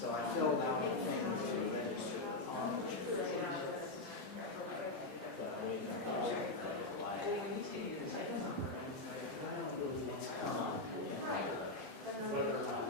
So I filled out a thing to register on the church. But I waited on those it's come up. Whether or not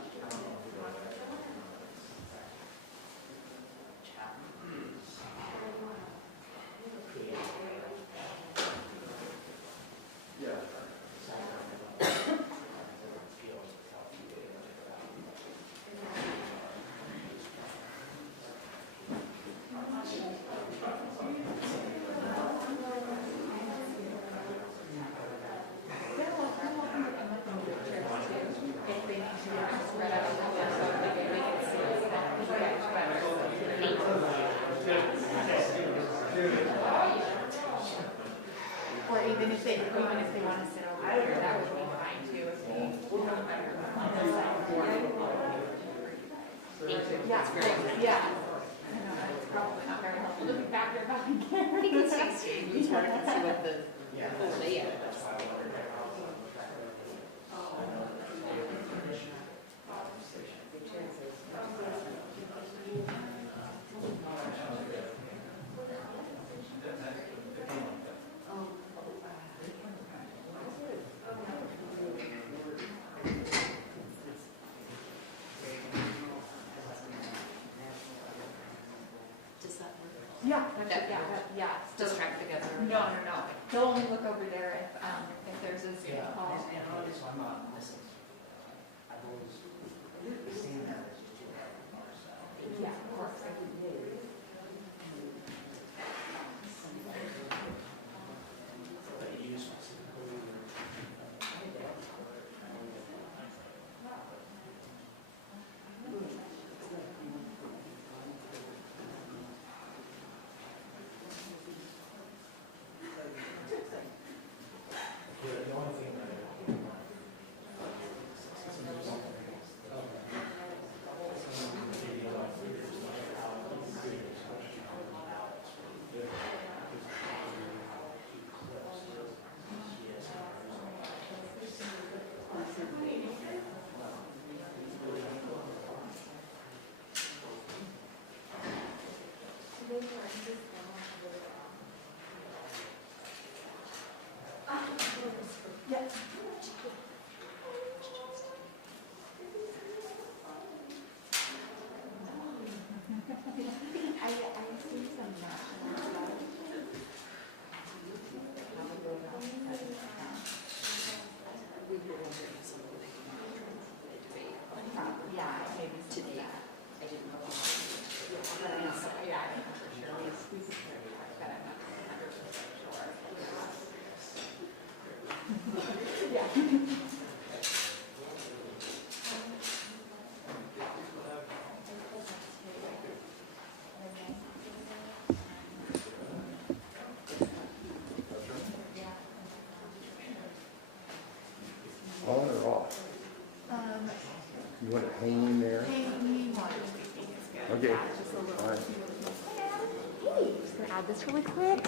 Or even if they want to sit over here, that would be fine too. If they, yeah, yeah. I know that's probably not very helpful. Looking back there, back again. You can see it's hard to see what the whole layout is. Yeah, yeah. Just track together. No. They'll only look over there if there's a Zoom call. So I'm not missing. I've always seen that as Yeah, of course. but you use the only thing that Yeah. I see some yeah, maybe today. I didn't know. Yeah, I think for sure. We could but I'm not 100% sure. Yeah. On or off? You want it hanging there? Hanging water sweeping is good. Okay. Yeah, just a little. All right. Hey, just gonna add this really quick.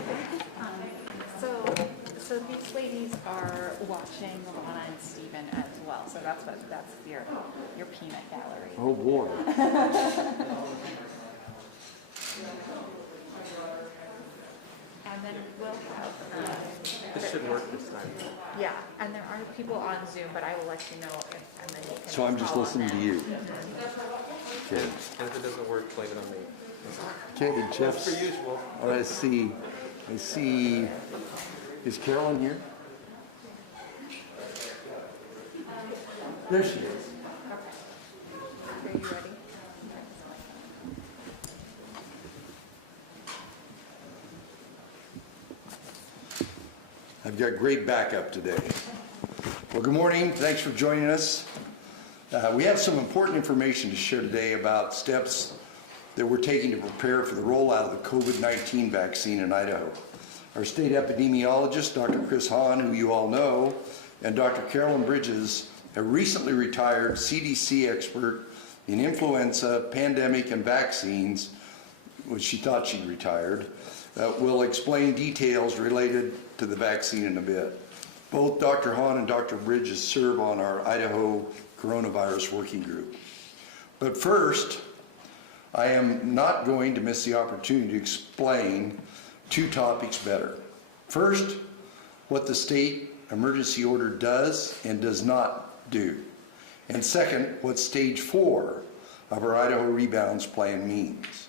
So these ladies are watching Lana and Steven as well. So that's your peanut gallery. Oh, boy. And then we'll have. This should work this time. Yeah, and there are people on Zoom, but I will let you know if, and then you can. So I'm just call on listening to them. you. Okay. And if it doesn't work, blame it on me. Okay, Jeff's. Per usual. All right, I see, is Carolyn here? There she is. Okay. Are you ready? I've got great backup today. Well, good morning. Thanks for joining us. We have some important information to share today about steps that we're taking to prepare for the rollout of the COVID-19 vaccine in Idaho. Our state epidemiologist, Dr. Chris Hahn, who you all know, and Dr. Carolyn Bridges, a recently retired CDC expert in influenza, pandemic, and vaccines, which she thought she'd retired, will explain details related to the vaccine in a bit. Both Dr. Hahn and Dr. Bridges serve on our Idaho Coronavirus Working Group. But first, I am not going to miss the opportunity to explain two topics better. First, what the state emergency order does and does not do. And second, what stage 4 of our Idaho Rebounds plan means.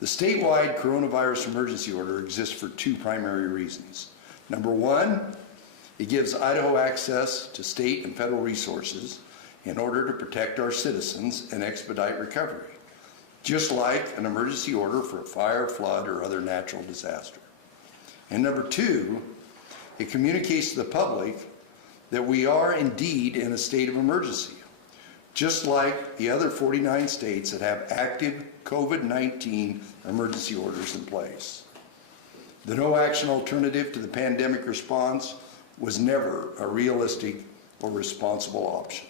The statewide coronavirus emergency order exists for two primary reasons. Number one, it gives Idaho access to state and federal resources in order to protect our citizens and expedite recovery, just like an emergency order for a fire, flood, or other natural disaster. And number two, it communicates to the public that we are indeed in a state of emergency, just like the other 49 states that have active COVID-19 emergency orders in place. The no action alternative to the pandemic response was never a realistic or responsible option.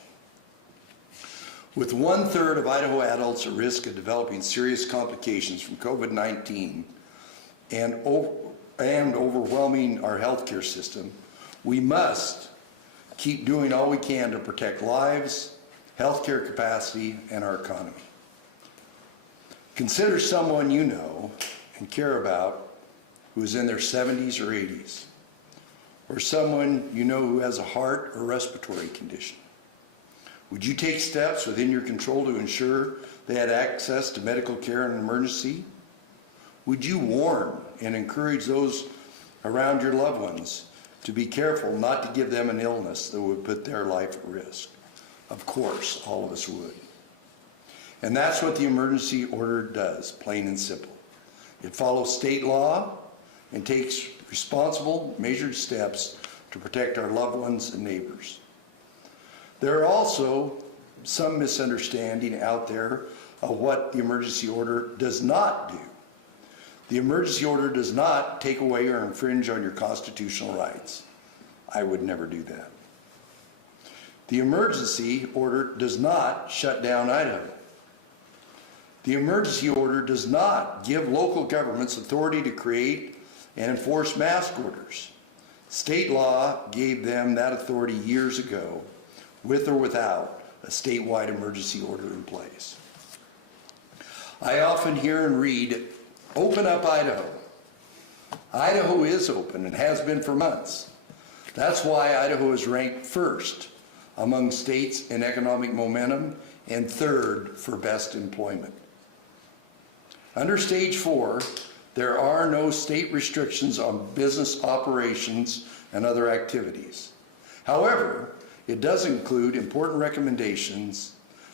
With 1/3 of Idaho adults at risk of developing serious complications from COVID-19 and overwhelming our healthcare system, we must keep doing all we can to protect lives, healthcare capacity, and our economy. Consider someone you know and care about who is in their 70s or 80s, or someone you know who has a heart or respiratory condition. Would you take steps within your control to ensure they had access to medical care in an emergency? Would you warn and encourage those around your loved ones to be careful not to give them an illness that would put their life at risk? Of course, all of us would. And that's what the emergency order does, plain and simple. It follows state law and takes responsible, measured steps to protect our loved ones and neighbors. There are also some misunderstanding out there of what the emergency order does not do. The emergency order does not take away or infringe on your constitutional rights. I would never do that. The emergency order does not shut down Idaho. The emergency order does not give local governments authority to create and enforce mask orders. State law gave them that authority years ago, with or without a statewide emergency order in place. I often hear and read, "Open up Idaho." Idaho is open and has been for months. That's why Idaho is ranked first among states in economic momentum and third for best employment. Under stage 4, there are no state restrictions on business operations and other activities. However, it does include important recommendations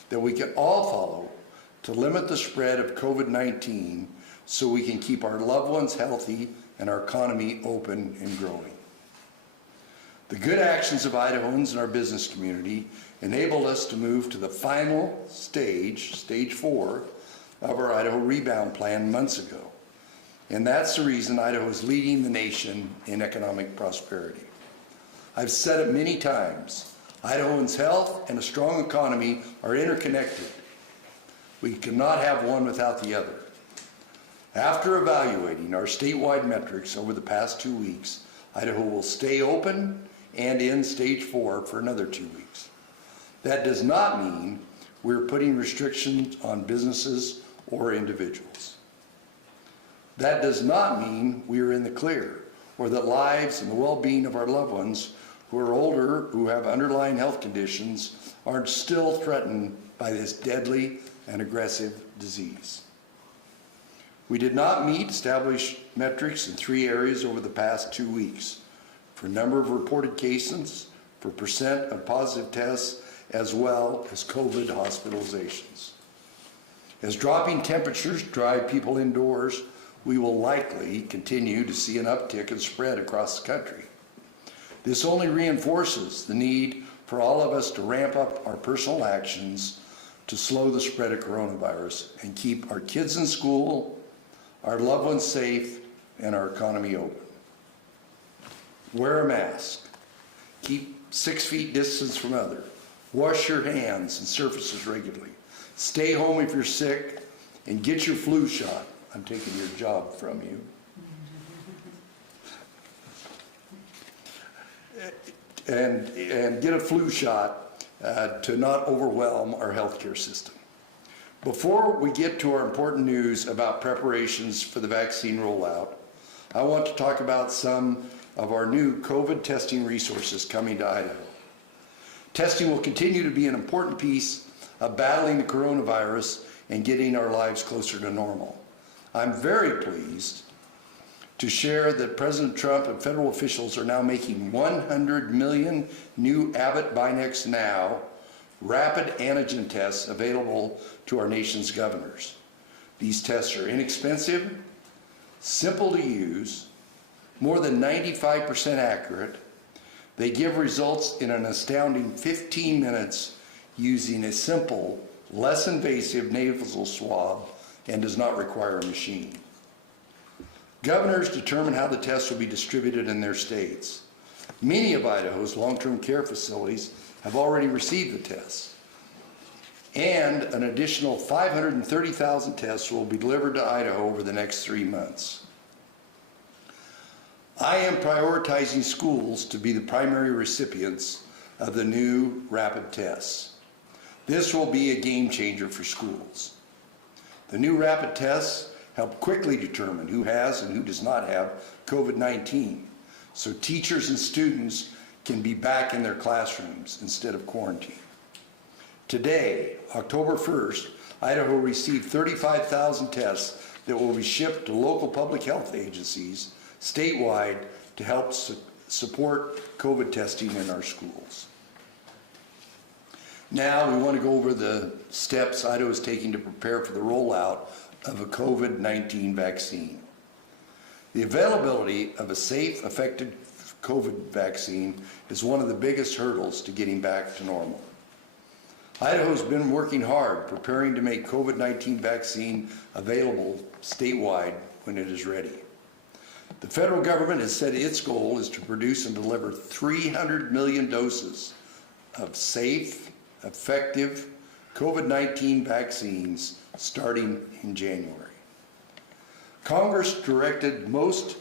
that we can all follow to limit the spread of COVID-19 so we can keep our loved ones healthy and our economy open and growing. The good actions of Idahoans and our business community enabled us to move to the final stage, stage 4, of our Idaho Rebound Plan months ago. And that's the reason Idaho is leading the nation in economic prosperity. I've said it many times, Idahoans' health and a strong economy are interconnected. We cannot have one without the other. After evaluating our statewide metrics over the past 2 weeks, Idaho will stay open and in stage 4 for another 2 weeks. That does not mean we're putting restrictions on businesses or individuals. That does not mean we are in the clear or that lives and the well-being of our loved ones who are older, who have underlying health conditions, aren't still threatened by this deadly and aggressive disease. We did not meet established metrics in 3 areas over the past 2 weeks: for number of reported cases, for percent of positive tests, as well as COVID hospitalizations. As dropping temperatures drive people indoors, we will likely continue to see an uptick in spread across the country. This only reinforces the need for all of us to ramp up our personal actions to slow the spread of coronavirus and keep our kids in school, our loved ones safe, and our economy open. Wear a mask. Keep 6 feet distance from others. Wash your hands and surfaces regularly. Stay home if you're sick, and get your flu shot. I'm taking your job from you. And get a flu shot to not overwhelm our healthcare system. Before we get to our important news about preparations for the vaccine rollout, I want to talk about some of our new COVID testing resources coming to Idaho. Testing will continue to be an important piece of battling the coronavirus and getting our lives closer to normal. I'm very pleased to share that President Trump and federal officials are now making 100 million new Abbott Binax Now rapid antigen tests available to our nation's governors. These tests are inexpensive, simple to use, more than 95% accurate. They give results in an astounding 15 minutes using a simple, less invasive nasal swab and does not require a machine. Governors determine how the tests will be distributed in their states. Many of Idaho's long-term care facilities have already received the tests, and an additional 530,000 tests will be delivered to Idaho over the next 3 months. I am prioritizing schools to be the primary recipients of the new rapid tests. This will be a game changer for schools. The new rapid tests help quickly determine who has and who does not have COVID-19, so teachers and students can be back in their classrooms instead of quarantine. Today, October 1st, Idaho received 35,000 tests that will be shipped to local public health agencies statewide to help support COVID testing in our schools. Now we want to go over the steps Idaho is taking to prepare for the rollout of a COVID-19 vaccine. The availability of a safe, effective COVID vaccine is one of the biggest hurdles to getting back to normal. Idaho has been working hard preparing to make COVID-19 vaccine available statewide when it is ready. The federal government has said its goal is to produce and deliver 300 million doses of safe, effective COVID-19 vaccines starting in January. Congress directed almost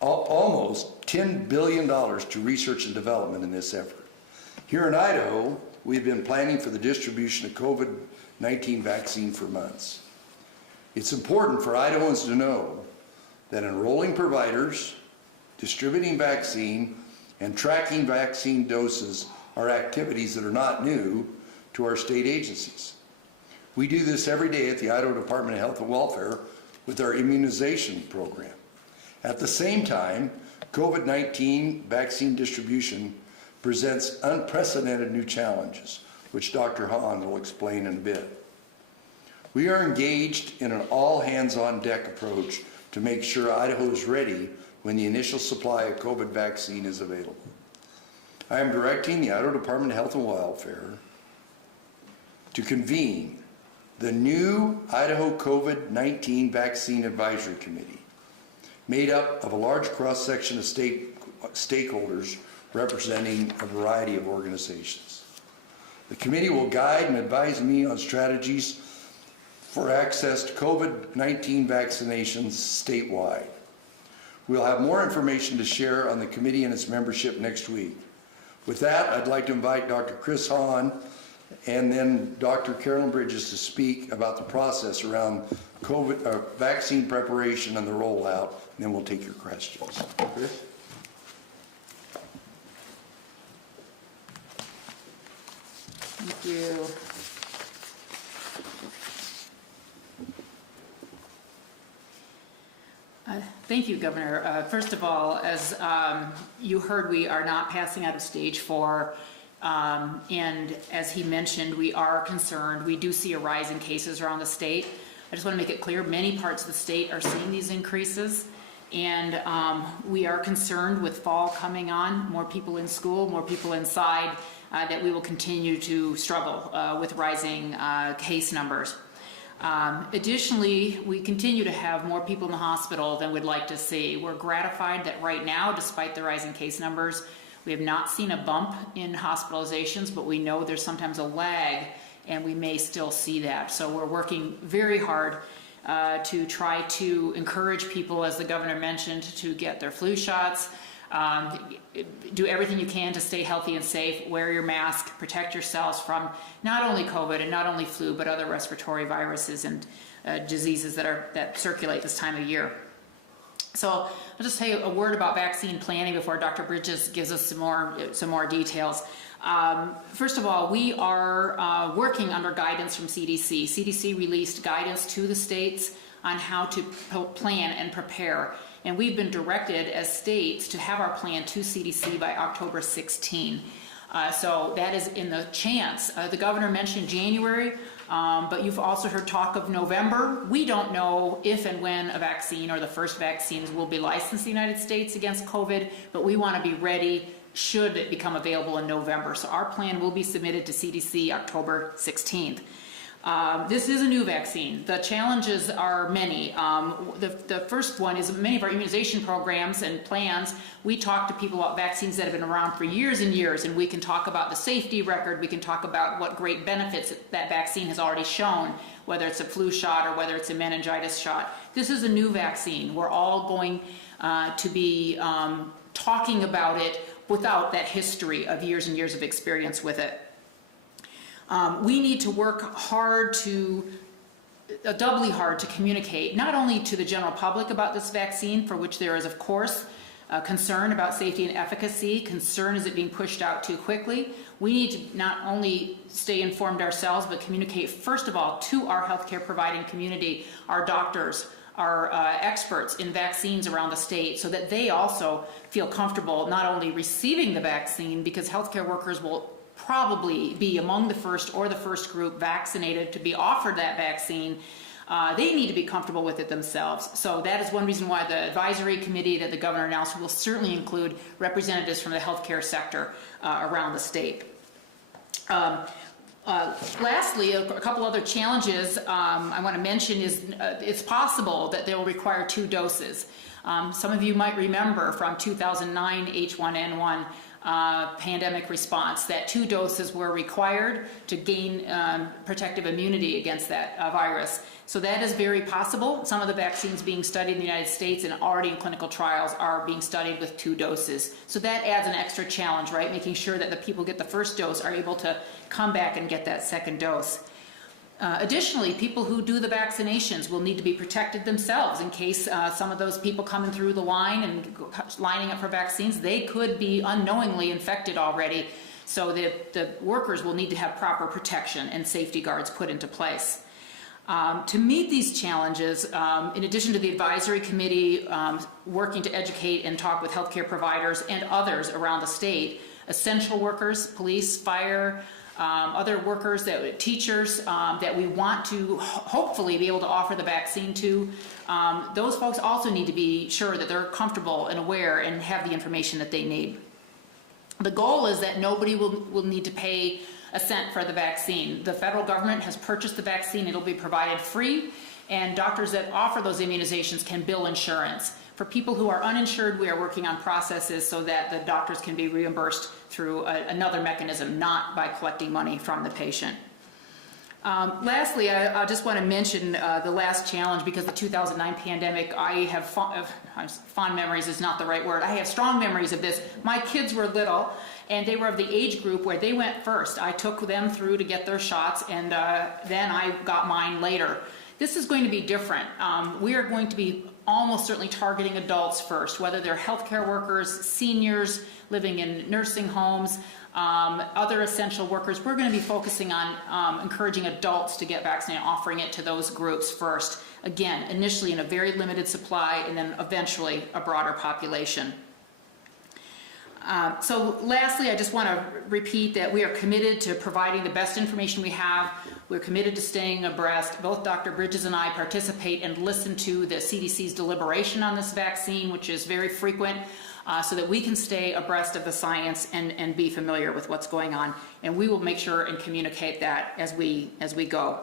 $10 billion to research and development in this effort. Here in Idaho, we've been planning for the distribution of COVID-19 vaccine for months. It's important for Idahoans to know that enrolling providers, distributing vaccine, and tracking vaccine doses are activities that are not new to our state agencies. We do this every day at the Idaho Department of Health and Welfare with our immunization program. At the same time, COVID-19 vaccine distribution presents unprecedented new challenges, which Dr. Hahn will explain in a bit. We are engaged in an all-hands-on-deck approach to make sure Idaho is ready when the initial supply of COVID vaccine is available. I am directing the Idaho Department of Health and Welfare to convene the new Idaho COVID-19 Vaccine Advisory Committee, made up of a large cross-section of stakeholders representing a variety of organizations. The committee will guide and advise me on strategies for access to COVID-19 vaccinations statewide. We'll have more information to share on the committee and its membership next week. With that, I'd like to invite Dr. Chris Hahn and then Dr. Carolyn Bridges to speak about the process around COVID vaccine preparation and the rollout, and then we'll take your questions. Chris? Thank you. Thank you, Governor. First of all, as you heard, we are not passing out of stage 4. And as he mentioned, we are concerned. We do see a rise in cases around the state. I just want to make it clear, many parts of the state are seeing these increases. And we are concerned with fall coming on, more people in school, more people inside, that we will continue to struggle with rising case numbers. Additionally, we continue to have more people in the hospital than we'd like to see. We're gratified that right now, despite the rising case numbers, we have not seen a bump in hospitalizations, but we know there's sometimes a lag, and we may still see that. So we're working very hard to try to encourage people, as the governor mentioned, to get their flu shots. Do everything you can to stay healthy and safe. Wear your mask. Protect yourselves from not only COVID and not only flu, but other respiratory viruses and diseases that circulate this time of year. So I'll just say a word about vaccine planning before Dr. Bridges gives us some more details. First of all, we are working under guidance from CDC. CDC released guidance to the states on how to plan and prepare. And we've been directed as states to have our plan to CDC by October 16. So that is in the chance. The governor mentioned January, but you've also heard talk of November. We don't know if and when a vaccine or the first vaccines will be licensed in the United States against COVID, but we want to be ready should it become available in November. So our plan will be submitted to CDC October 16th. This is a new vaccine. The challenges are many. The first one is many of our immunization programs and plans, we talk to people about vaccines that have been around for years and years, and we can talk about the safety record, we can talk about what great benefits that vaccine has already shown, whether it's a flu shot or whether it's a meningitis shot. This is a new vaccine. We're all going to be talking about it without that history of years and years of experience with it. We need to work hard doubly hard to communicate, not only to the general public about this vaccine, for which there is, of course, concern about safety and efficacy, concern is it being pushed out too quickly. We need to not only stay informed ourselves, but communicate, first of all, to our healthcare providing community, our doctors, our experts in vaccines around the state, so that they also feel comfortable not only receiving the vaccine, because healthcare workers will probably be among the first or the first group vaccinated to be offered that vaccine. They need to be comfortable with it themselves. So that is one reason why the advisory committee that the governor announced will certainly include representatives from the healthcare sector around the state. Lastly, a couple other challenges I want to mention is it's possible that they will require 2 doses. Some of you might remember from 2009 H1N1 pandemic response that 2 doses were required to gain protective immunity against that virus. So that is very possible. Some of the vaccines being studied in the United States and already in clinical trials are being studied with 2 doses. So that adds an extra challenge, right? Making sure that the people who get the first dose are able to come back and get that second dose. Additionally, people who do the vaccinations will need to be protected themselves in case some of those people coming through the line and lining up for vaccines, they could be unknowingly infected already. So the workers will need to have proper protection and safety guards put into place. To meet these challenges, in addition to the advisory committee working to educate and talk with healthcare providers and others around the state, essential workers, police, fire, other workers, teachers that we want to hopefully be able to offer the vaccine to, those folks also need to be sure that they're comfortable and aware and have the information that they need. The goal is that nobody will need to pay a cent for the vaccine. The federal government has purchased the vaccine. It'll be provided free, and doctors that offer those immunizations can bill insurance. For people who are uninsured, we are working on processes so that the doctors can be reimbursed through another mechanism, not by collecting money from the patient. Lastly, I just want to mention the last challenge, because the 2009 pandemic, I have fond memories is not the right word. I have strong memories of this. My kids were little, and they were of the age group where they went first. I took them through to get their shots, and then I got mine later. This is going to be different. We are going to be almost certainly targeting adults first, whether they're healthcare workers, seniors living in nursing homes, other essential workers. We're going to be focusing on encouraging adults to get vaccinated, offering it to those groups first. Again, initially in a very limited supply, and then eventually a broader population. So lastly, I just want to repeat that we are committed to providing the best information we have. We're committed to staying abreast. Both Dr. Bridges and I participate and listen to the CDC's deliberation on this vaccine, which is very frequent, so that we can stay abreast of the science and be familiar with what's going on. And we will make sure and communicate that as we go.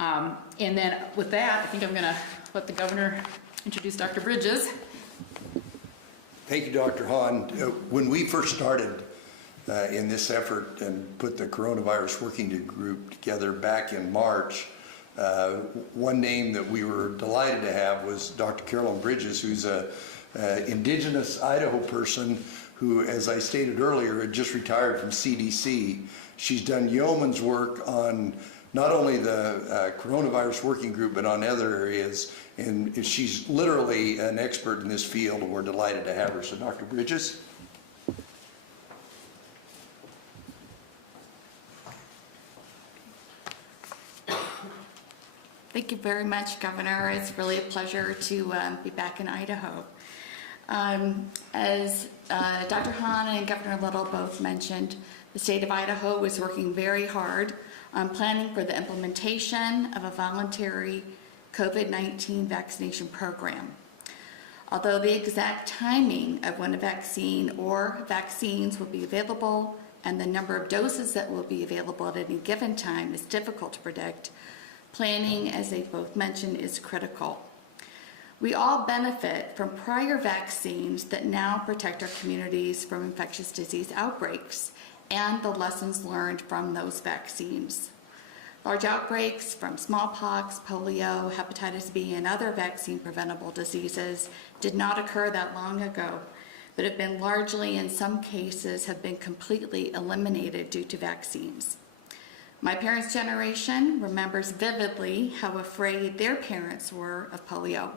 And then with that, I think I'm going to let the governor introduce Dr. Bridges. Thank you, Dr. Hahn. When we first started in this effort and put the coronavirus working group together back in March, one name that we were delighted to have was Dr. Carolyn Bridges, who's a indigenous Idaho person who, as I stated earlier, had just retired from CDC. She's done yeoman's work on not only the coronavirus working group, but on other areas. And she's literally an expert in this field, and we're delighted to have her. So Dr. Bridges. Thank you very much, Governor. It's really a pleasure to be back in Idaho. As Dr. Hahn and Governor Little both mentioned, the state of Idaho is working very hard on planning for the implementation of a voluntary COVID-19 vaccination program. Although the exact timing of when a vaccine or vaccines will be available and the number of doses that will be available at any given time is difficult to predict, planning, as they both mentioned, is critical. We all benefit from prior vaccines that now protect our communities from infectious disease outbreaks and the lessons learned from those vaccines. Large outbreaks from smallpox, polio, hepatitis B, and other vaccine-preventable diseases did not occur that long ago, but have been largely, in some cases, have been completely eliminated due to vaccines. My parents' generation remembers vividly how afraid their parents were of polio.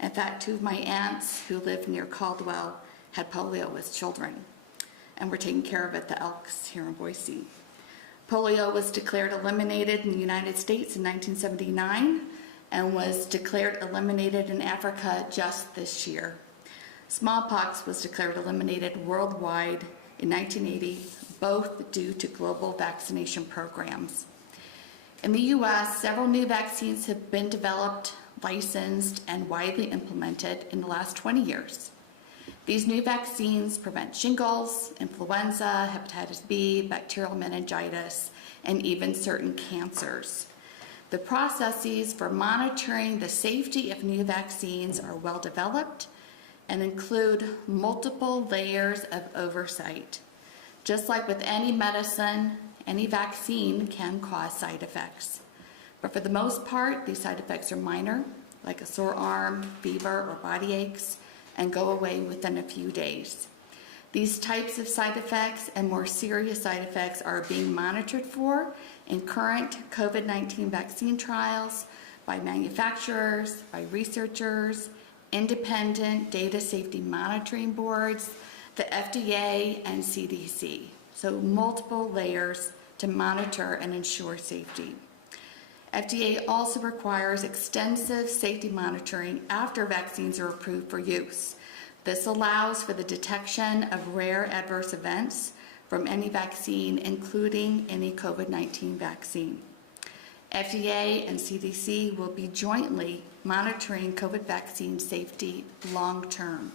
In fact, two of my aunts who lived near Caldwell had polio as children and were taking care of it at the Elks here in Boise. Polio was declared eliminated in the United States in 1979 and was declared eliminated in Africa just this year. Smallpox was declared eliminated worldwide in 1980, both due to global vaccination programs. In the U.S., several new vaccines have been developed, licensed, and widely implemented in the last 20 years. These new vaccines prevent shingles, influenza, hepatitis B, bacterial meningitis, and even certain cancers. The processes for monitoring the safety of new vaccines are well developed and include multiple layers of oversight. Just like with any medicine, any vaccine can cause side effects. But for the most part, these side effects are minor, like a sore arm, fever, or body aches, and go away within a few days. These types of side effects and more serious side effects are being monitored for in current COVID-19 vaccine trials by manufacturers, by researchers, independent data safety monitoring boards, the FDA, and CDC. So multiple layers to monitor and ensure safety. FDA also requires extensive safety monitoring after vaccines are approved for use. This allows for the detection of rare adverse events from any vaccine, including any COVID-19 vaccine. FDA and CDC will be jointly monitoring COVID vaccine safety long-term.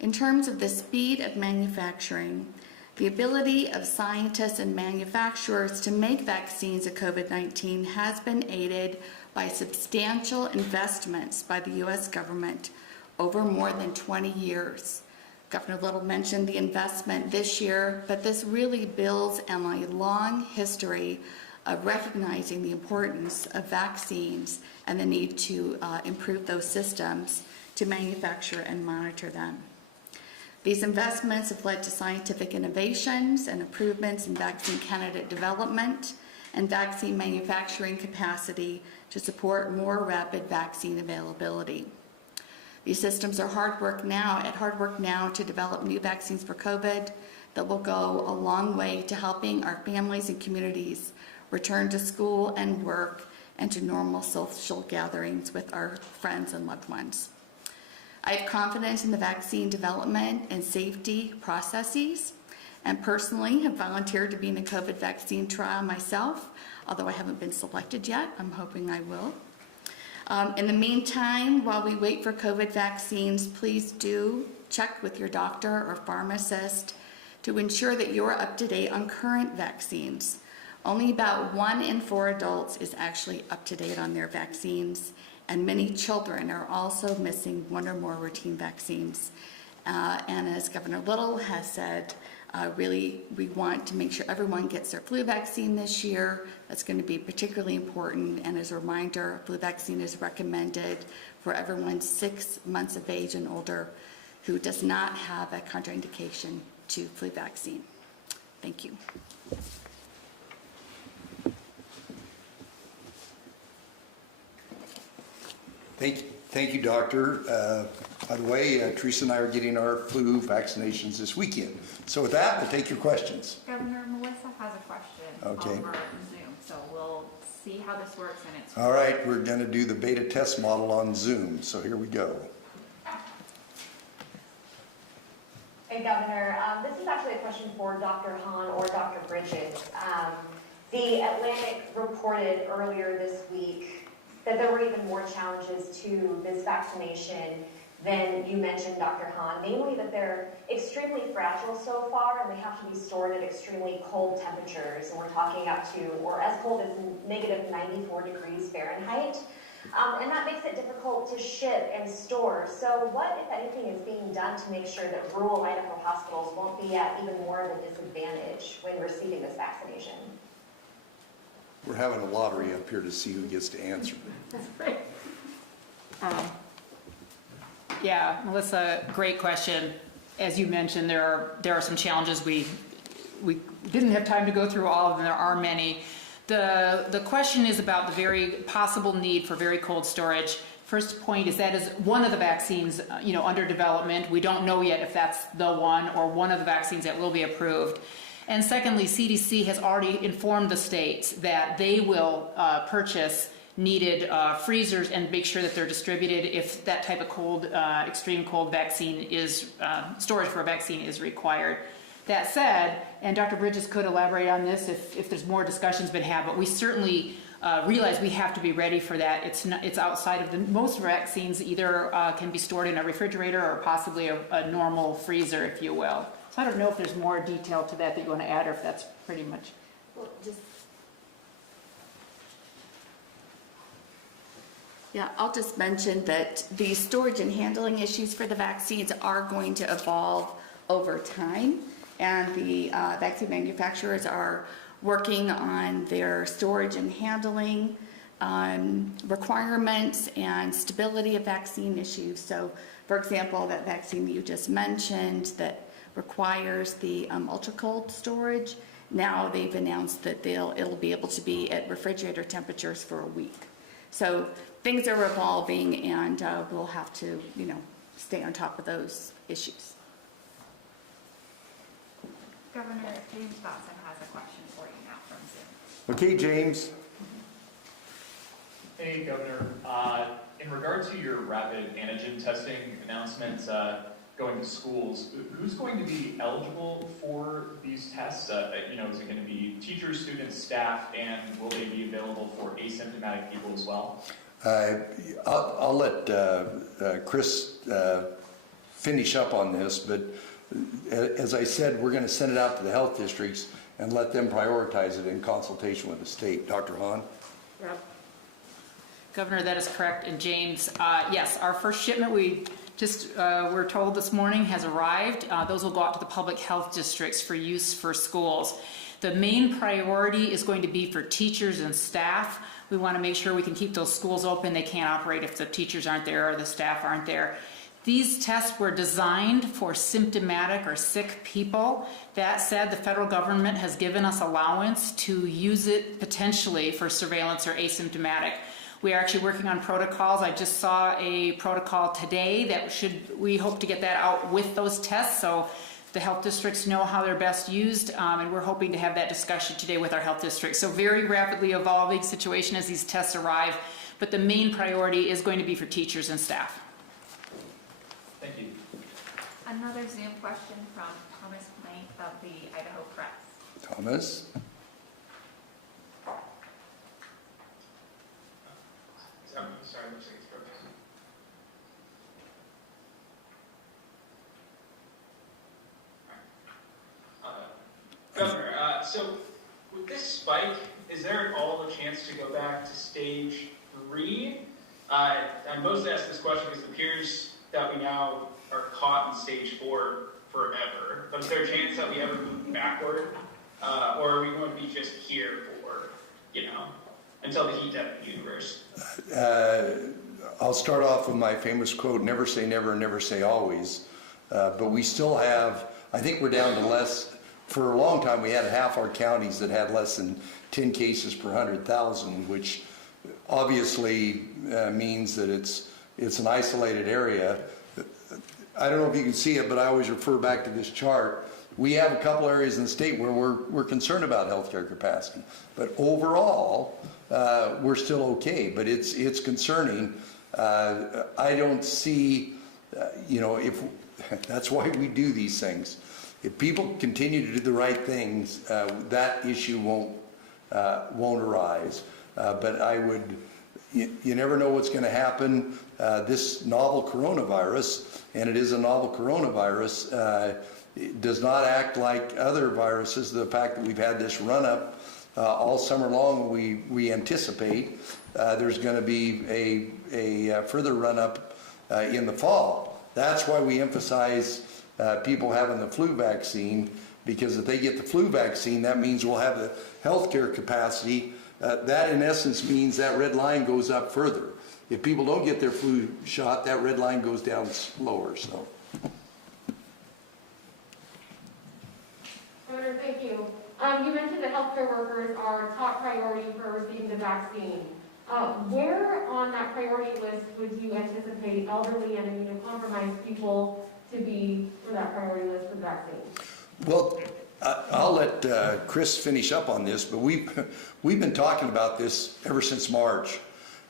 In terms of the speed of manufacturing, the ability of scientists and manufacturers to make vaccines of COVID-19 has been aided by substantial investments by the U.S. government over more than 20 years. Governor Little mentioned the investment this year, but this really builds on a long history of recognizing the importance of vaccines and the need to improve those systems to manufacture and monitor them. These investments have led to scientific innovations and improvements in vaccine candidate development and vaccine manufacturing capacity to support more rapid vaccine availability. These systems are hard work now to develop new vaccines for COVID that will go a long way to helping our families and communities return to school and work and to normal social gatherings with our friends and loved ones. I have confidence in the vaccine development and safety processes, and personally have volunteered to be in a COVID vaccine trial myself, although I haven't been selected yet. I'm hoping I will. In the meantime, while we wait for COVID vaccines, please do check with your doctor or pharmacist to ensure that you're up to date on current vaccines. Only about 1 in 4 adults is actually up to date on their vaccines, and many children are also missing 1 or more routine vaccines. And as Governor Little has said, Really, we want to make sure everyone gets their flu vaccine this year. That's going to be particularly important. And as a reminder, flu vaccine is recommended for everyone 6 months of age and older who does not have a contraindication to flu vaccine. Thank you. Thank you, Doctor. By the way, Teresa and I are getting our flu vaccinations this weekend. So with that, we'll take your questions. Governor, Melissa has a question Okay. over Zoom, so we'll see how this works and it's. All right, we're going to do the beta test model on Zoom. So here we go. Hey, Governor. This is actually a question for Dr. Hahn or Dr. Bridges. The Atlantic reported earlier this week that there were even more challenges to this vaccination than you mentioned, Dr. Hahn, namely that they're extremely fragile so far and they have to be stored at extremely cold temperatures. And we're talking up to, or as cold as negative 94 degrees Fahrenheit. And that makes it difficult to ship and store. So what, if anything, is being done to make sure that rural Idaho hospitals won't be at even more of a disadvantage when receiving this vaccination? We're having a lottery up here to see who gets to answer. Yeah, Melissa, great question. As you mentioned, there are some challenges. We didn't have time to go through all of them. There are many. The question is about the very possible need for very cold storage. First point is that is one of the vaccines, under development. We don't know yet if that's the one or one of the vaccines that will be approved. And secondly, CDC has already informed the states that they will purchase needed freezers and make sure that they're distributed if that type of cold, extreme cold vaccine is, storage for a vaccine is required. That said, and Dr. Bridges could elaborate on this if there's more discussions been had, but we certainly realize we have to be ready for that. It's outside of most vaccines either can be stored in a refrigerator or possibly a normal freezer, if you will. So I don't know if there's more detail to that you want to add or if that's pretty much. Well, Yeah, I'll just mention that the storage and handling issues for the vaccines are going to evolve over time, and the vaccine manufacturers are working on their storage and handling requirements and stability of vaccine issues. So, for example, that vaccine that you just mentioned that requires the ultra cold storage, now they've announced that it'll be able to be at refrigerator temperatures for a week. So things are evolving, and we'll have to, stay on top of those issues. Governor, James Dotson has a question for you now from Zoom. Okay, James. Hey, Governor. In regard to your rapid antigen testing announcements going to schools, who's going to be eligible for these tests? Is it going to be teachers, students, staff, and will they be available for asymptomatic people as well? I'll let Chris finish up on this, but as I said, we're going to send it out to the health districts and let them prioritize it in consultation with the state. Dr. Hahn? Rob? Governor, that is correct. And James, yes, our first shipment we're told this morning has arrived. Those will go out to the public health districts for use for schools. The main priority is going to be for teachers and staff. We want to make sure we can keep those schools open. They can't operate if the teachers aren't there or the staff aren't there. These tests were designed for symptomatic or sick people. That said, the federal government has given us allowance to use it potentially for surveillance or asymptomatic. We are actually working on protocols. I just saw a protocol today that we hope to get that out with those tests so the health districts know how they're best used, and we're hoping to have that discussion today with our health districts. So very rapidly evolving situation as these tests arrive, but the main priority is going to be for teachers and staff. Thank you. Another Zoom question from Thomas Plank of the Idaho Press. Thomas? Sorry, looks like it's broken. Governor, so with this spike, is there at all a chance to go back to stage 3? I'm most asked this question because it appears that we now are caught in stage 4 forever? But is there a chance that we ever move backward? Or are we going to be just here for, until the heat death of the universe? I'll start off with my famous quote, never say never, never say always. But we still have, I think we're down to less, for a long time we had half our counties that had less than 10 cases per 100,000, which obviously means that it's an isolated area. I don't know if you can see it, but I always refer back to this chart. We have a couple areas in the state where we're concerned about healthcare capacity, but overall we're still okay. But it's concerning. I don't see, if that's why we do these things. If people continue to do the right things, that issue won't arise. But I would, you never know what's going to happen. This novel coronavirus, and it is a novel coronavirus, it does not act like other viruses. The fact that we've had this run up all summer long, we anticipate there's going to be a further run up in the fall. That's why we emphasize people having the flu vaccine, because if they get the flu vaccine, that means we'll have the healthcare capacity. That in essence means that red line goes up further. If people don't get their flu shot, that red line goes down slower. So. Governor, thank you. You mentioned that healthcare workers are top priority for receiving the vaccine. Where on that priority list would you anticipate elderly and immunocompromised people to be for that priority list for the vaccine? Well, I'll let Chris finish up on this, but we've been talking about this ever since March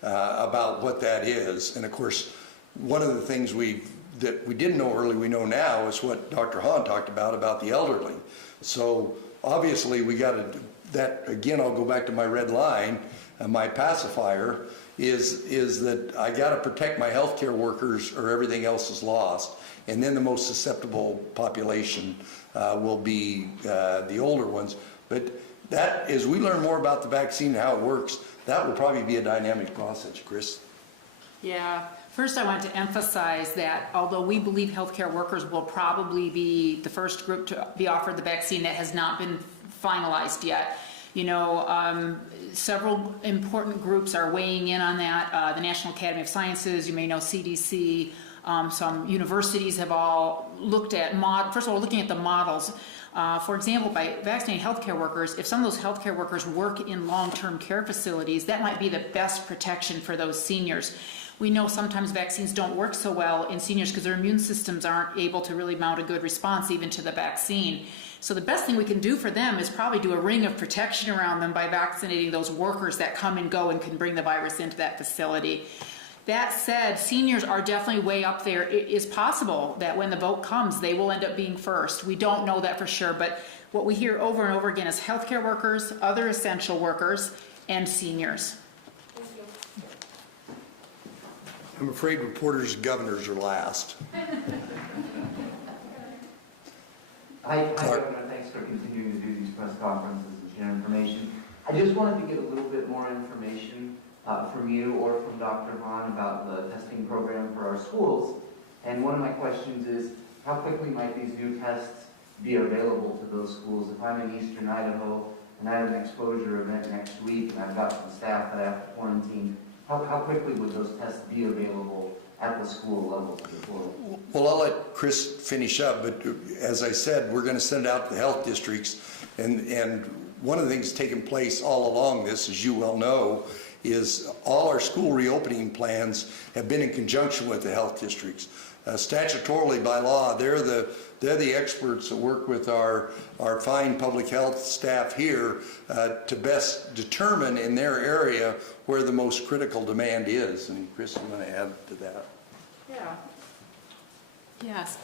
about what that is. And of course, one of the things that we didn't know early, we know now, is what Dr. Hahn talked about the elderly. So obviously we got to, that again, I'll go back to my red line, my pacifier is that I got to protect my healthcare workers or everything else is lost. And then the most susceptible population will be the older ones. But that, as we learn more about the vaccine and how it works, that will probably be a dynamic process, Chris. Yeah. First, I want to emphasize that although we believe healthcare workers will probably be the first group to be offered the vaccine, that has not been finalized yet. Several important groups are weighing in on that. The National Academy of Sciences, you may know CDC, some universities have all looked at, first of all, looking at the models. For example, by vaccinating healthcare workers, if some of those healthcare workers work in long-term care facilities, that might be the best protection for those seniors. We know sometimes vaccines don't work so well in seniors because their immune systems aren't able to really mount a good response even to the vaccine. So the best thing we can do for them is probably do a ring of protection around them by vaccinating those workers that come and go and can bring the virus into that facility. That said, seniors are definitely way up there. It is possible that when the vote comes, they will end up being first. We don't know that for sure, but what we hear over and over again is healthcare workers, other essential workers, and seniors. Thank you. I'm afraid reporters and governors are last. Hi, Governor. Thanks for continuing to do these press conferences and share information. I just wanted to get a little bit more information from you or from Dr. Hahn about the testing program for our schools. And one of my questions is, how quickly might these new tests be available to those schools? If I'm in eastern Idaho and I have an exposure event next week and I've got some staff that I have to quarantine, how quickly would those tests be available at the school level? Well, I'll let Chris finish up, but as I said, we're going to send it out to the health districts. And one of the things taking place all along this, as you well know, is all our school reopening plans have been in conjunction with the health districts. Statutorily by law, they're the experts that work with our fine public health staff here to best determine in their area where the most critical demand is. And Chris, you want to add to that? Yeah. Yes.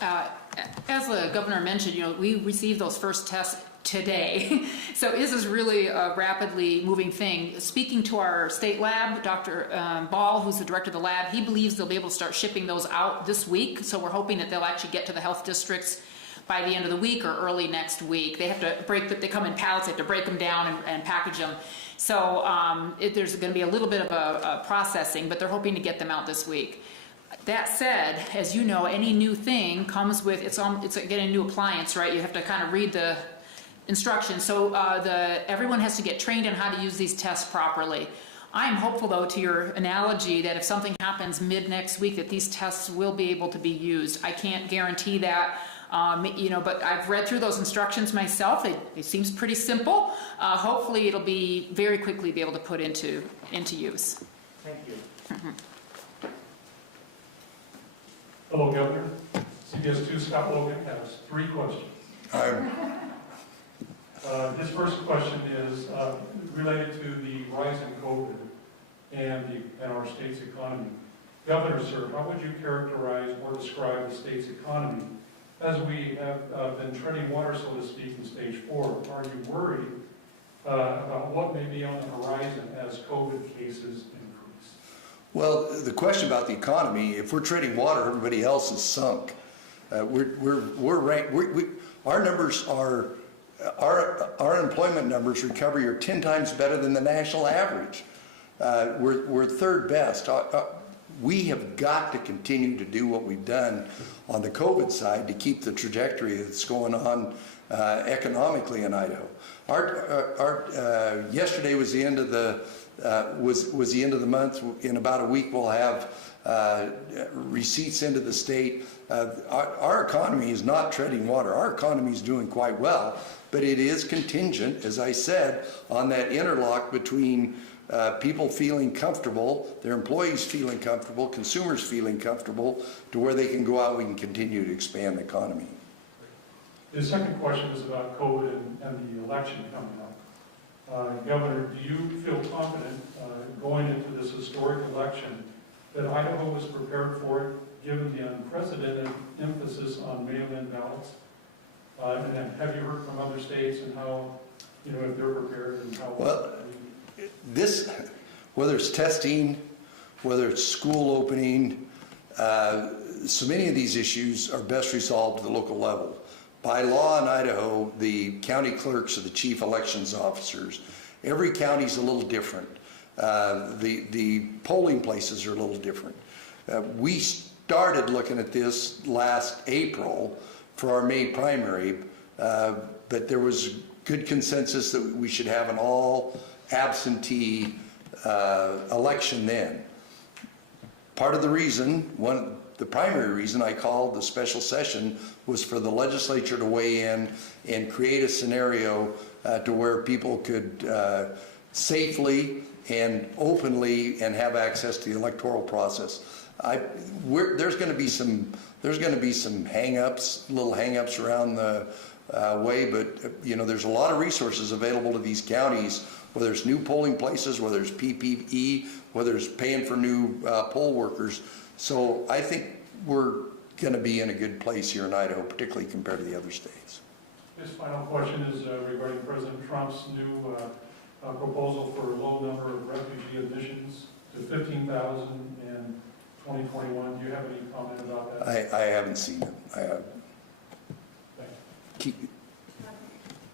As the governor mentioned, we received those first tests today. So this is really a rapidly moving thing. Speaking to our state lab, Dr. Ball, who's the director of the lab, he believes they'll be able to start shipping those out this week. So we're hoping that they'll actually get to the health districts by the end of the week or early next week. They have to they come in pallets, they have to break them down and package them. So there's going to be a little bit of a processing, but they're hoping to get them out this week. That said, as you know, any new thing comes with, it's like getting a new appliance, right? You have to kind of read the instructions. So everyone has to get trained on how to use these tests properly. I am hopeful, though, to your analogy, that if something happens mid next week, that these tests will be able to be used. I can't guarantee that, but I've read through those instructions myself. It seems pretty simple. Hopefully, it'll be very quickly be able to put into use. Thank you. Hello, Governor. CBS 2 Scott Logan has 3 questions. His first question is related to the rise in COVID and our state's economy. Governor, sir, how would you characterize or describe the state's economy as we have been treading water, so to speak, in stage 4? Are you worried about what may be on the horizon as COVID cases increase? Well, the question about the economy, if we're treading water, everybody else is sunk. We're ranked, our numbers are, our employment numbers recovery are 10 times better than the national average. We're third best. We have got to continue to do what we've done on the COVID side to keep the trajectory that's going on economically in Idaho. Yesterday was the end of the was the end of the month. In about a week, we'll have receipts into the state. Our economy is not treading water. Our economy is doing quite well, but it is contingent, as I said, on that interlock between people feeling comfortable, their employees feeling comfortable, consumers feeling comfortable, to where they can go out, we can continue to expand the economy. The second question is about COVID and the election coming up. Governor, do you feel confident going into this historic election that Idaho was prepared for it, given the unprecedented emphasis on mail-in ballots? And then have you heard from other states and how, if they're prepared and how? Well, this, whether it's testing, whether it's school opening, so many of these issues are best resolved at the local level. By law in Idaho, the county clerks are the chief elections officers. Every county's a little different. The polling places are a little different. We started looking at this last April for our May primary, but there was good consensus that we should have an all absentee election then. Part of the reason, the primary reason I called the special session was for the legislature to weigh in and create a scenario to where people could safely and openly and have access to the electoral process. There's going to be some hang-ups, little hang-ups around the way, but there's a lot of resources available to these counties, whether it's new polling places, whether it's PPE, whether it's paying for new poll workers. So I think we're going to be in a good place here in Idaho, particularly compared to the other states. This final question is regarding President Trump's new proposal for a low number of refugee admissions to 15,000 in 2021. Do you have any comment about that? I haven't seen it. I have.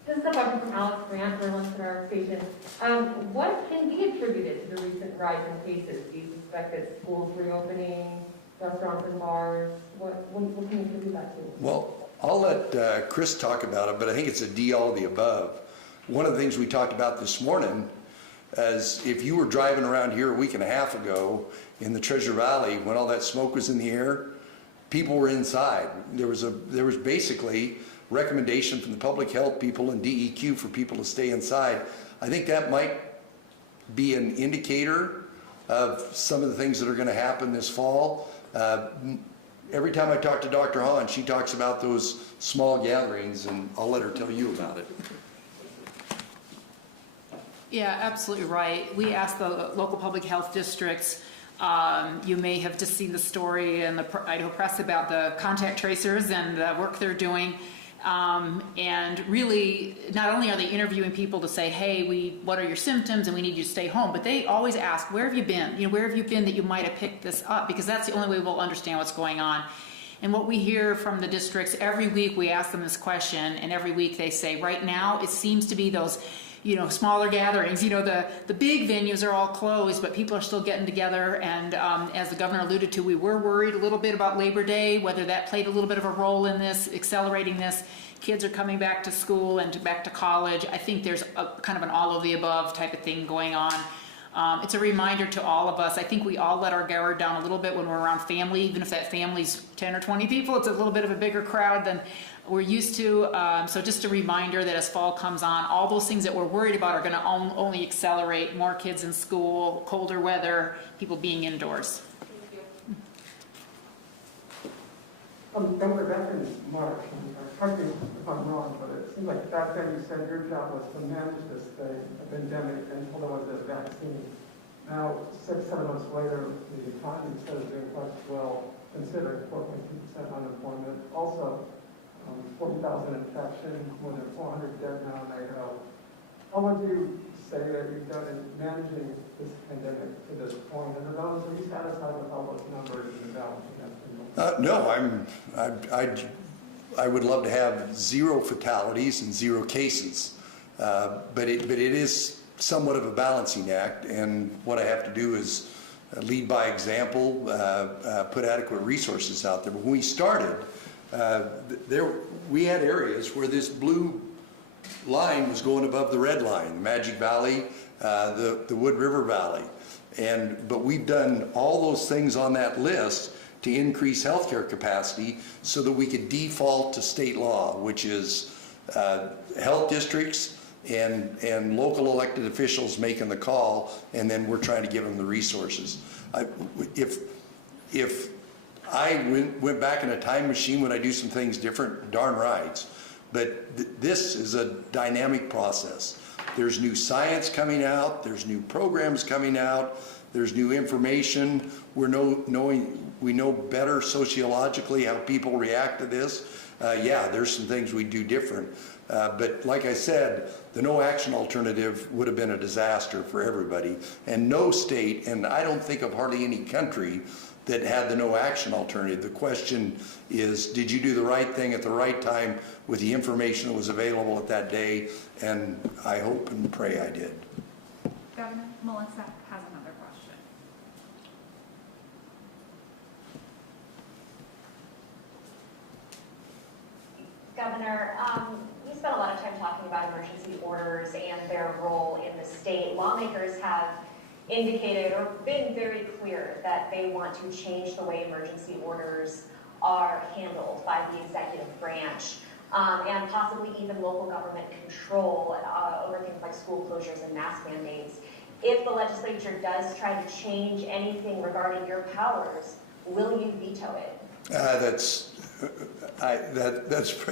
This is a question from Alex Grant, journalist at our station. What can be attributed to the recent rise in cases? Do you suspect that schools reopening, restaurants and bars? What can you attribute that to? Well, I'll let Chris talk about it, but I think it's a D, all of the above. One of the things we talked about this morning is if you were driving around here a week and a half ago in the Treasure Valley when all that smoke was in the air, people were inside. There was basically recommendation from the public health people and DEQ for people to stay inside. I think that might be an indicator of some of the things that are going to happen this fall. Every time I talk to Dr. Hahn, she talks about those small gatherings, and I'll let her tell you about it. Yeah, absolutely right. We asked the local public health districts. You may have just seen the story in the Idaho Press about the contact tracers and the work they're doing. And really, not only are they interviewing people to say, hey, what are your symptoms and we need you to stay home, but they always ask, where have you been? Where have you been that you might have picked this up? Because that's the only way we'll understand what's going on. And what we hear from the districts, every week we ask them this question, and every week they say, right now it seems to be those smaller gatherings. The big venues are all closed, but people are still getting together. And as the governor alluded to, we were worried a little bit about Labor Day, whether that played a little bit of a role in this, accelerating this. Kids are coming back to school and back to college. I think there's a kind of an all of the above type of thing going on. It's a reminder to all of us. I think we all let our guard down a little bit when we're around family, even if that family's 10 or 20 people. It's a little bit of a bigger crowd than we're used to. So just a reminder that as fall comes on, all those things that we're worried about are going to only accelerate. More kids in school, colder weather, people being indoors. Governor, back in March, correct me if I'm wrong, but it seems like back then you said your job was to manage this thing, a pandemic, until there was a vaccine. Now, 6-7 months later, the economy is doing quite well, considering 4.2% unemployment. Also, 40,000 infections, more than 400 dead now in Idaho. How would you say that you've done in managing this pandemic to this point? And are you satisfied with all those numbers and the balance you have? No, I would love to have 0 fatalities and 0 cases, but it is somewhat of a balancing act, and what I have to do is lead by example, put adequate resources out there. But when we started, we had areas where this blue line was going above the red line, the Magic Valley, the Wood River Valley, but we've done all those things on that list to increase healthcare capacity so that we could default to state law, which is health districts and local elected officials making the call, and then we're trying to give them the resources. If I went back in a time machine, would I do some things different? Darn right. But this is a dynamic process. There's new science coming out, there's new programs coming out, there's new information. We know better sociologically how people react to this. Yeah, there's some things we do different. But like I said, the no action alternative would have been a disaster for everybody. And no state, and I don't think of hardly any country that had the no action alternative. The question is, did you do the right thing at the right time with the information that was available at that day? And I hope and pray I did. Governor, Melissa has another question. Governor, you spent a lot of time talking about emergency orders and their role in the state. Lawmakers have indicated or been very clear that they want to change the way emergency orders are handled by the executive branch, and possibly even local government control over things like school closures and mask mandates. If the legislature does try to change anything regarding your powers, will you veto it? That's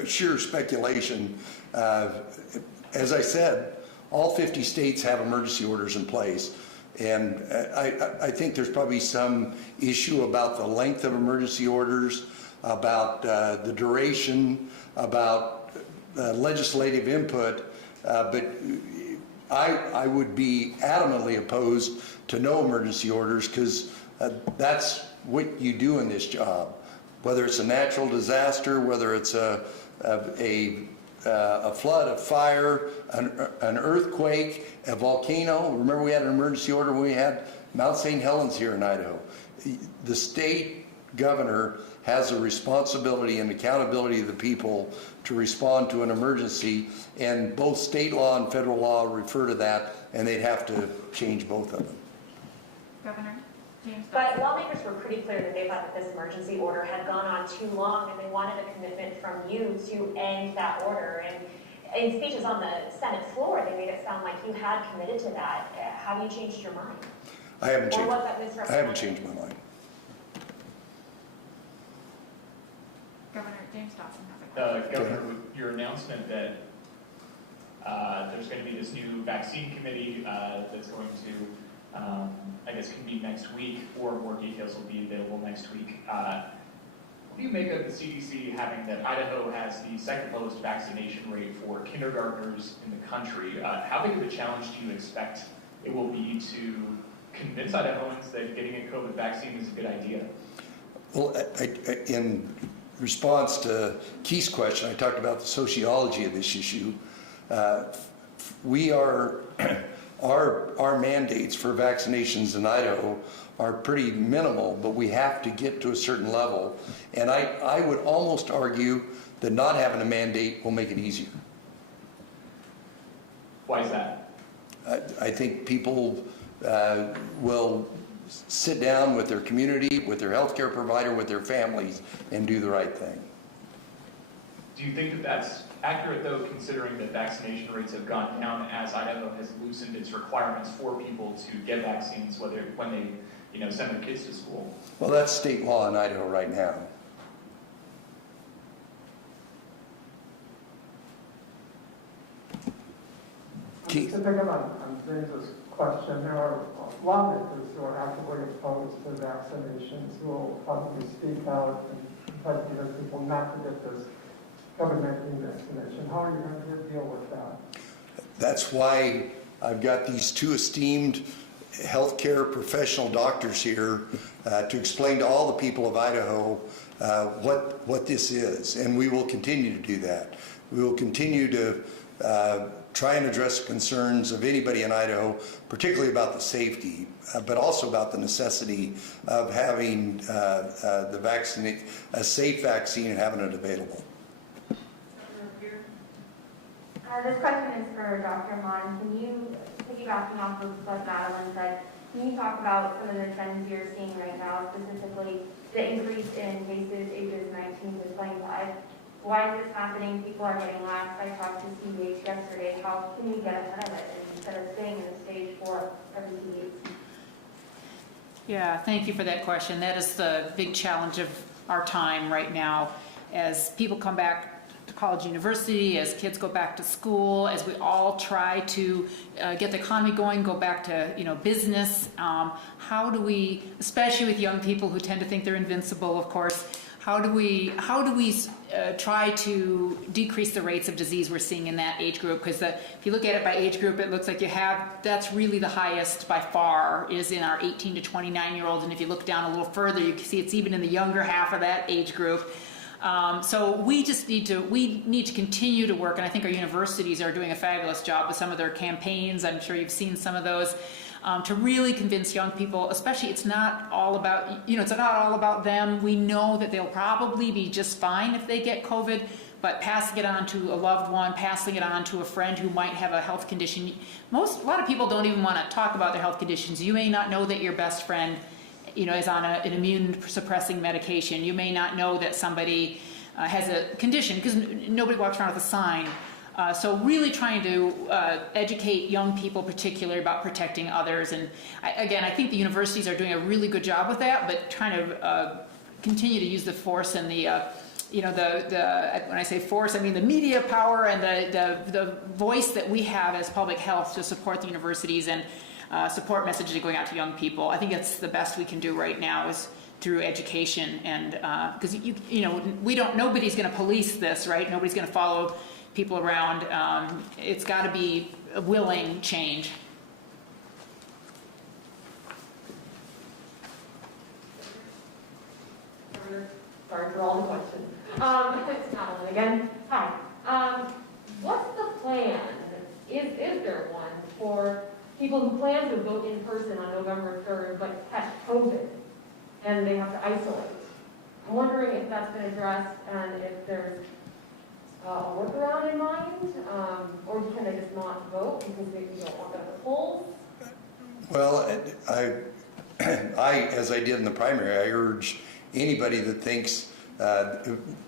sheer speculation. As I said, all 50 states have emergency orders in place. And I think there's probably some issue about the length of emergency orders, about the duration, about legislative input, but I would be adamantly opposed to no emergency orders, because that's what you do in this job. Whether it's a natural disaster, whether it's a flood, a fire, an earthquake, a volcano. Remember, we had an emergency order when we had Mount St. Helens here in Idaho. The state governor has a responsibility and accountability of the people to respond to an emergency, and both state law and federal law refer to that, and they'd have to change both of them. Governor James. But lawmakers were pretty clear that they thought that this emergency order had gone on too long, and they wanted a commitment from you to end that order. And in speeches on the Senate floor, they made it sound like you had committed to that. Have you changed your mind? I haven't changed. Or was that misrepresented? I haven't changed my mind. Governor James Dawson has a question. Governor, with your announcement that there's going to be this new vaccine committee that's going to, I guess, convene next week, or more details will be available next week. What do you make of the CDC having that Idaho has the second lowest vaccination rate for kindergartners in the country? How big of a challenge do you expect it will be to convince Idahoans that getting a COVID vaccine is a good idea? Well, in response to Keith's question, I talked about the sociology of this issue. we are, our mandates for vaccinations in Idaho are pretty minimal, but we have to get to a certain level. And I would almost argue that not having a mandate will make it easier. Why is that? I think people will sit down with their community, with their healthcare provider, with their families, and do the right thing. Do you think that that's accurate, though, considering that vaccination rates have gone down as Idaho has loosened its requirements for people to get vaccines, when they send their kids to school? Well, that's state law in Idaho right now. To pick up on James's question, there are lawmakers who are actively opposed to vaccinations who will probably speak out and try to convince people not to get this COVID-19 vaccination. How are you going to deal with that? That's why I've got these two esteemed healthcare professional doctors here to explain to all the people of Idaho what this is, and we will continue to do that. We will continue to try and address the concerns of anybody in Idaho, particularly about the safety, but also about the necessity of having the vaccine, a safe vaccine, and having it available. This question is for Dr. Hahn. Can you, piggybacking off of what Madeline said, can you talk about some of the trends you're seeing right now, specifically the increase in cases ages 19 to 25? Why is this happening? People are getting lax. I talked to CEH yesterday. How can we get ahead of it instead of staying in stage 4 every 2 weeks? Yeah, thank you for that question. That is the big challenge of our time right now. As people come back to college, university, as kids go back to school, as we all try to get the economy going, go back to business, how do we, especially with young people who tend to think they're invincible, of course, how do we try to decrease the rates of disease we're seeing in that age group? Because if you look at it by age group, it looks like that's really the highest by far is in our 18 to 29-year-olds. And if you look down a little further, you can see it's even in the younger half of that age group. So we need to continue to work, and I think our universities are doing a fabulous job with some of their campaigns. I'm sure you've seen some of those. To really convince young people, especially it's not all about them. We know that they'll probably be just fine if they get COVID, but passing it on to a loved one, passing it on to a friend who might have a health condition. A lot of people don't even want to talk about their health conditions. You may not know that your best friend, is on an immune suppressing medication. You may not know that somebody has a condition because nobody walks around with a sign. So really trying to educate young people particularly about protecting others. And I think the universities are doing a really good job with that, but trying to continue to use the force and the when I say force, I mean the media power and the voice that we have as public health to support the universities and support messages going out to young people. I think that's the best we can do right now is through education, and because nobody's going to police this, right? Nobody's going to follow people around. It's got to be a willing change. Sorry for all the questions. It's Madeline again. Hi. What's the plan? Is there one for people who plan to vote in person on November 3rd but catch COVID and they have to isolate? I'm wondering if that's been addressed and if there's a workaround in mind, or can they just not vote because they don't want them to polls? Well, as I did in the primary, I urge anybody that thinks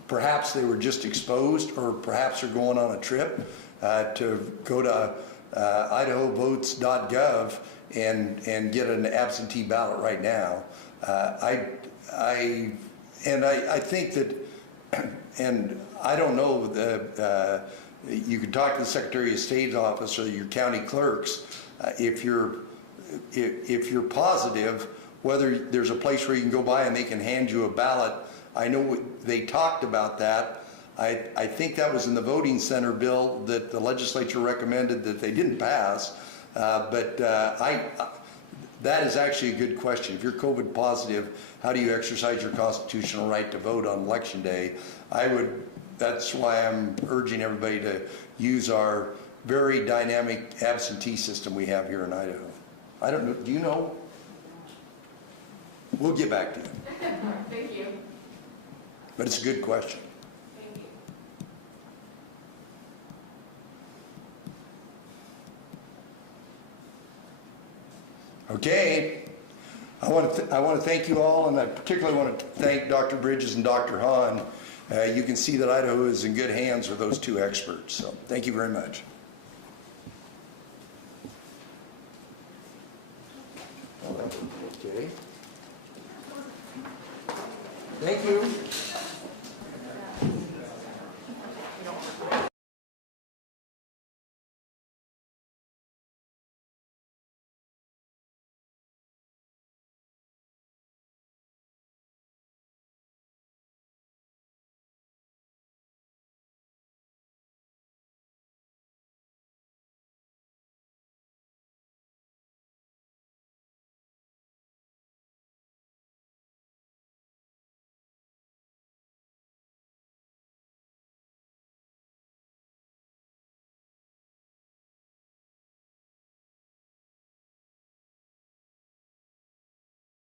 perhaps they were just exposed or perhaps are going on a trip to go to idahovotes.gov and get an absentee ballot right now. I think that, and I don't know, you could talk to the Secretary of State's office or your county clerks if you're positive, whether there's a place where you can go by and they can hand you a ballot. I know they talked about that. I think that was in the voting center bill that the legislature recommended that they didn't pass. But that is actually a good question. If you're COVID positive, how do you exercise your constitutional right to vote on Election Day? That's why I'm urging everybody to use our very dynamic absentee system we have here in Idaho. I don't know, do you know? We'll get back to you, Thank you. but it's a good question. Thank you. Okay, I want to thank you all, and I particularly want to thank Dr. Bridges and Dr. Hahn. You can see that Idaho is in good hands with those two experts, so thank you very much. Okay. Thank you.